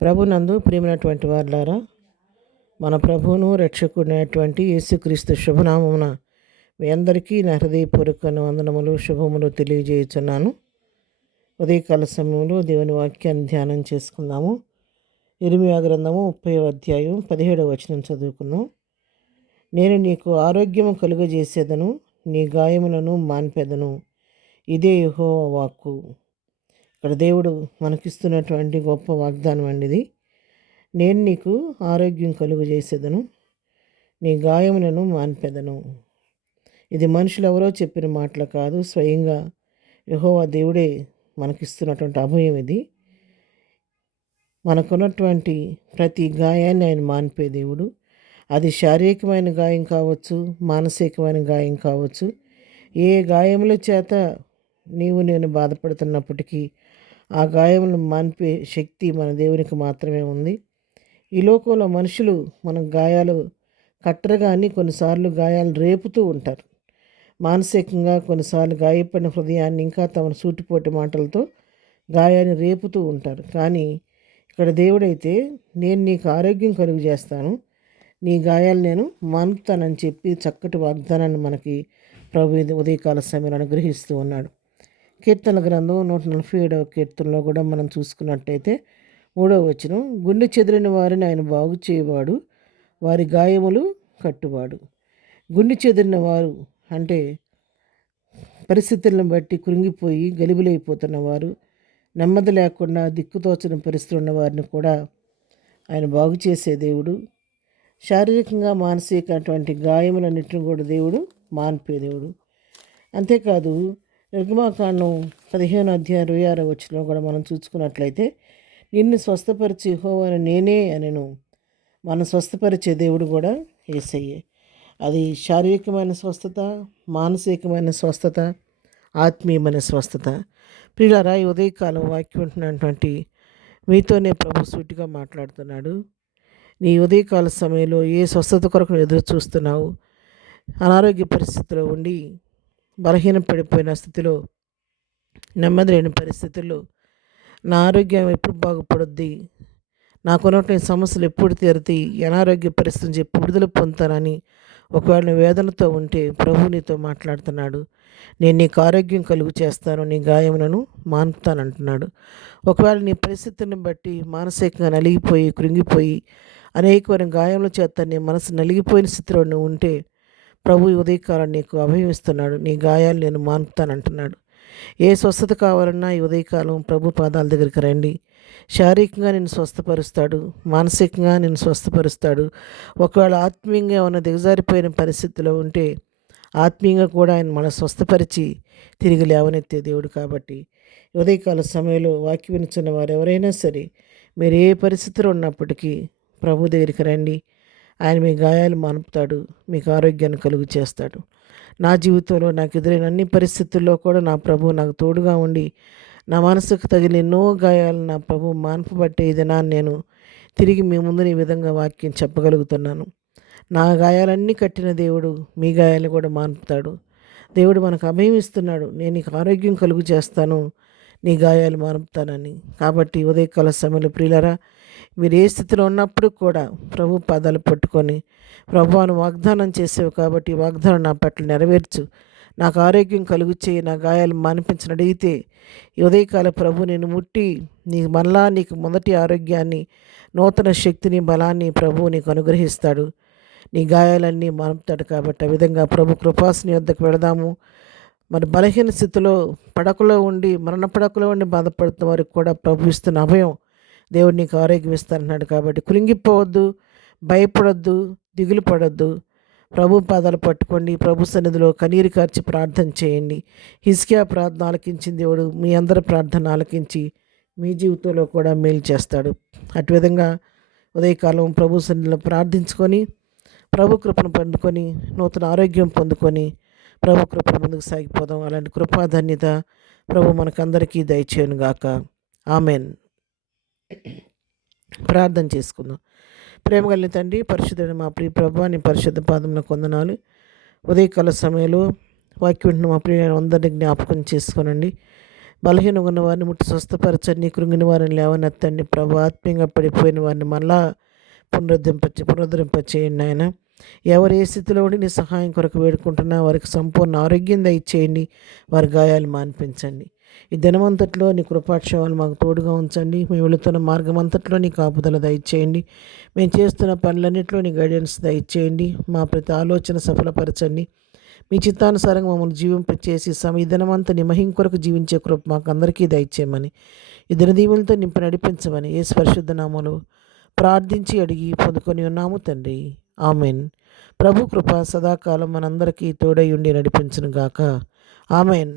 ప్రభునందు ప్రియమైనటువంటి వారులారా, మన ప్రభువును రక్షకుడైనటువంటి యేసుక్రీస్తు శుభనామమున మీ అందరికీ నా హృదయపూర్వక వందనములు శుభములు తెలియజేయుచున్నాను. ఉదయకాల సమయంలో దేవుని వాక్యాన్ని ధ్యానం చేసుకుందాము. ఇర్మీయా గ్రంథము 30వ అధ్యాయం 17వ వచనం చదువుకుందాం. నేను నీకు ఆరోగ్యము కలుగజేసేదను, నీ గాయములను మాన్పెదను, ఇదే యెహోవా వాక్కు. ఇక్కడ దేవుడు మనకిస్తున్నటువంటి గొప్ప వాగ్దానం అండి ఇది. నేను నీకు ఆరోగ్యం కలుగు చేసేదను, నీ గాయములను మాన్పెదను. ఇది మనుషులు ఎవరో చెప్పిన మాటలు కాదు, స్వయంగా యెహోవా దేవుడే మనకిస్తున్నటువంటి అభయం ఇది. మనకున్నటువంటి ప్రతి గాయాన్ని ఆయన మాన్పే దేవుడు. అది శారీరకమైన గాయం కావచ్చు, మానసికమైన గాయం కావచ్చు. ఏ గాయముల చేత నేను బాధపడుతున్నప్పటికీ ఆ గాయములను మాన్పే శక్తి మన దేవునికి మాత్రమే ఉంది. ఈ లోకంలో మనుషులు మన గాయాలు కట్టరు, కానీ కొన్నిసార్లు గాయాలు రేపుతూ ఉంటారు. మానసికంగా కొన్నిసార్లు గాయపడిన హృదయాన్ని ఇంకా తమ సూటిపోటి మాటలతో గాయాన్ని రేపుతూ ఉంటారు. కానీ ఇక్కడ దేవుడైతే నేను నీకు ఆరోగ్యం కలుగు చేస్తాను, నీ గాయాలు నేను మానుతానని చెప్పి చక్కటి వాగ్దానాన్ని మనకి ప్రభు ఉదయకాల సమయంలో అనుగ్రహిస్తూ ఉన్నాడు. కీర్తన గ్రంథం 147వ కీర్తనలో కూడా మనం చూసుకున్నట్టయితే 3వ వచనం, గుండె చెదిరిన వారిని ఆయన బాగు చేయవాడు, వారి గాయములు కట్టువాడు. గుండె చెదిరిన వారు అంటే పరిస్థితులను బట్టి కృంగిపోయి గలిబిలైపోతున్న వారు, నెమ్మది లేకుండా దిక్కుతోచని పరిస్థితులు ఉన్న వారిని కూడా ఆయన బాగు చేసే దేవుడు. శారీరకంగా మానసికటువంటి గాయములన్నింటిని కూడా దేవుడు మాన్పే దేవుడు. అంతేకాదు నిర్గమాకాండం 15వ అధ్యాయం 26వ వచనంలో కూడా మనం చూసుకున్నట్లయితే, నిన్ను స్వస్థపరిచి యెహోవాను నేనే అనెను. మనం స్వస్థపరిచే దేవుడు కూడా యేసయ్యే. అది శారీరకమైన స్వస్థత, మానసికమైన స్వస్థత, ఆత్మీయమైన స్వస్థత. ప్రియులారా, ఈ ఉదయకాలం వాక్యం ఉంటున్నటువంటి మీతోనే ప్రభు సూటిగా మాట్లాడుతున్నాడు. నీ ఉదయకాల సమయంలో ఏ స్వస్థత కొరకు ఎదురు చూస్తున్నావు? అనారోగ్య పరిస్థితిలో ఉండి బలహీన పడిపోయిన స్థితిలో, నెమ్మది లేని పరిస్థితుల్లో, నా ఆరోగ్యం ఎప్పుడు బాగుపడుద్ది, నాకున్నటువంటి సమస్యలు ఎప్పుడు తీరుతాయి, అనారోగ్య పరిస్థితిని చెప్పి విడుదల పొందుతానని ఒకవేళ వేదనతో ఉంటే ప్రభు నీతో మాట్లాడుతున్నాడు. నేను నీకు ఆరోగ్యం కలుగు చేస్తాను, నీ గాయములను మాన్పుతానంటున్నాడు. ఒకవేళ నీ పరిస్థితిని బట్టి మానసికంగా నలిగిపోయి కృంగిపోయి అనేకమైన గాయముల చేత నీ మనసు నలిగిపోయిన స్థితిలో నువ్వు ఉంటే ప్రభు ఉదయకాలం నీకు అభయం ఇస్తున్నాడు. నీ గాయాలు నేను మాన్పుతానంటున్నాడు. ఏ స్వస్థత కావాలన్నా ఈ ఉదయకాలం ప్రభు పాదాల దగ్గరికి రండి. శారీరకంగా నేను స్వస్థపరుస్తాడు, మానసికంగా నేను స్వస్థపరుస్తాడు. ఒకవేళ ఆత్మీయంగా ఉన్న దిగజారిపోయిన పరిస్థితిలో ఉంటే ఆత్మీయంగా కూడా ఆయన మన స్వస్థపరిచి తిరిగి లేవనెత్తే దేవుడు. కాబట్టి ఉదయకాల సమయంలో వాక్యం వినుచున్న వారు ఎవరైనా సరే, మీరు ఏ పరిస్థితిలో ఉన్నప్పటికీ ప్రభు దగ్గరికి రండి. ఆయన మీ గాయాలు మాన్పుతాడు, మీకు ఆరోగ్యాన్ని కలుగు చేస్తాడు. నా జీవితంలో నాకు ఎదురైన అన్ని పరిస్థితుల్లో కూడా నా ప్రభు నాకు తోడుగా ఉండి నా మనసుకు తగిన ఎన్నో గాయాలు నా ప్రభు మాన్పబట్టే ఈ దినాన్ని నేను తిరిగి మీ ముందు ఈ విధంగా వాక్యం చెప్పగలుగుతున్నాను. నా గాయాలన్నీ కట్టిన దేవుడు మీ గాయాలను కూడా మాన్పుతాడు. దేవుడు మనకు అభయం ఇస్తున్నాడు. నేను నీకు ఆరోగ్యం కలుగు చేస్తాను, నీ గాయాలు మాన్పుతానని. కాబట్టి ఉదయకాల సమయంలో ప్రియులారా, మీరు ఏ స్థితిలో ఉన్నప్పుడు కూడా ప్రభు పాదాలు పట్టుకొని, ప్రభువును వాగ్దానం చేసేవి కాబట్టి వాగ్దానం నా పట్ల నెరవేర్చు, నాకు ఆరోగ్యం కలుగు చేయి, నా గాయాలు మానిపించని అడిగితే ఈ ఉదయకాల ప్రభు నేను ముట్టి నీకు మొదటి ఆరోగ్యాన్ని, నూతన శక్తిని, బలాన్ని ప్రభు నీకు అనుగ్రహిస్తాడు. నీ గాయాలన్నీ మానుపుతాడు. కాబట్టి ఆ విధంగా ప్రభు కృపాసని వద్దకు వెళదాము. మరి బలహీన స్థితిలో మరణ పడకలో ఉండి బాధపడుతున్న వారికి కూడా ప్రభు ఇస్తున్న అభయం, దేవుడు నీకు ఆరోగ్యం ఇస్తానన్నాడు. కాబట్టి కృంగిపోవద్దు, భయపడొద్దు, దిగులు పడొద్దు. ప్రభు పాదాలు పట్టుకోండి, ప్రభు సన్నిధిలో కన్నీరు కార్చి ప్రార్థన చేయండి. హిజ్కియా ప్రార్థన ఆలకించిన దేవుడు మీ అందరి ప్రార్థన ఆలకించి మీ జీవితంలో కూడా మేలు చేస్తాడు. అటు విధంగా ఉదయకాలం ప్రభు సన్నిధిలో ప్రార్థించుకొని, ప్రభు కృపను పొందుకొని, నూతన ఆరోగ్యం పొందుకొని ప్రభు కృపను ముందుకు సాగిపోదాం. అలాంటి కృపాధన్యత ప్రభు మనకందరికీ దయచేయను గాక. ఆమెన్. ప్రార్థన చేసుకుందాం. ప్రేమ కలిగిన తండ్రి, పరిశుద్ధుడైన మా ప్రియ ప్రభువా, నీ పరిశుద్ధ పాదములకు వందనాలు. ఉదయకాల సమయంలో వాక్యం వింటున్న మా ప్రియులను అందరినీ జ్ఞాపకం చేసుకోనండి. బలహీనంగా ఉన్న వారిని ముట్టి స్వస్థపరచండి, కృంగిన వారిని లేవనెత్తండి ప్రభు. ఆత్మీయంగా పడిపోయిన వారిని మళ్ళా పునరుద్ధరింపచేయండి నాయన. ఎవరు ఏ స్థితిలో ఉండి నీ సహాయం కొరకు వేడుకుంటున్నా వారికి సంపూర్ణ ఆరోగ్యం దయచేయండి, వారి గాయాలు మాన్పించండి. ఈ దినమంతట్లో నీ కృపాక్షేమాలు మాకు తోడుగా ఉంచండి. మేము వెళుతున్న మార్గం అంతట్లో నీ కాపుదల దయచేయండి. మేము చేస్తున్న పనులన్నింటిలో నీ గైడెన్స్ దయచేయండి. మా ప్రతి ఆలోచన సఫలపరచండి. మీ చిత్తానుసారంగా మమ్మల్ని జీవింపచేసి ఈ దినమంతా నీ మహిమ కొరకు జీవించే కృప మాకు అందరికీ దయచేయమని, ఈ దినదీవులతో నింపి నడిపించమని యేసు పరిశుద్ధ నామములో ప్రార్థించి అడిగి పొందుకొని ఉన్నాము తండ్రి. ఆమెన్. ప్రభు కృప సదాకాలం మనందరికీ తోడై ఉండి నడిపించును గాక. ఆమెన్.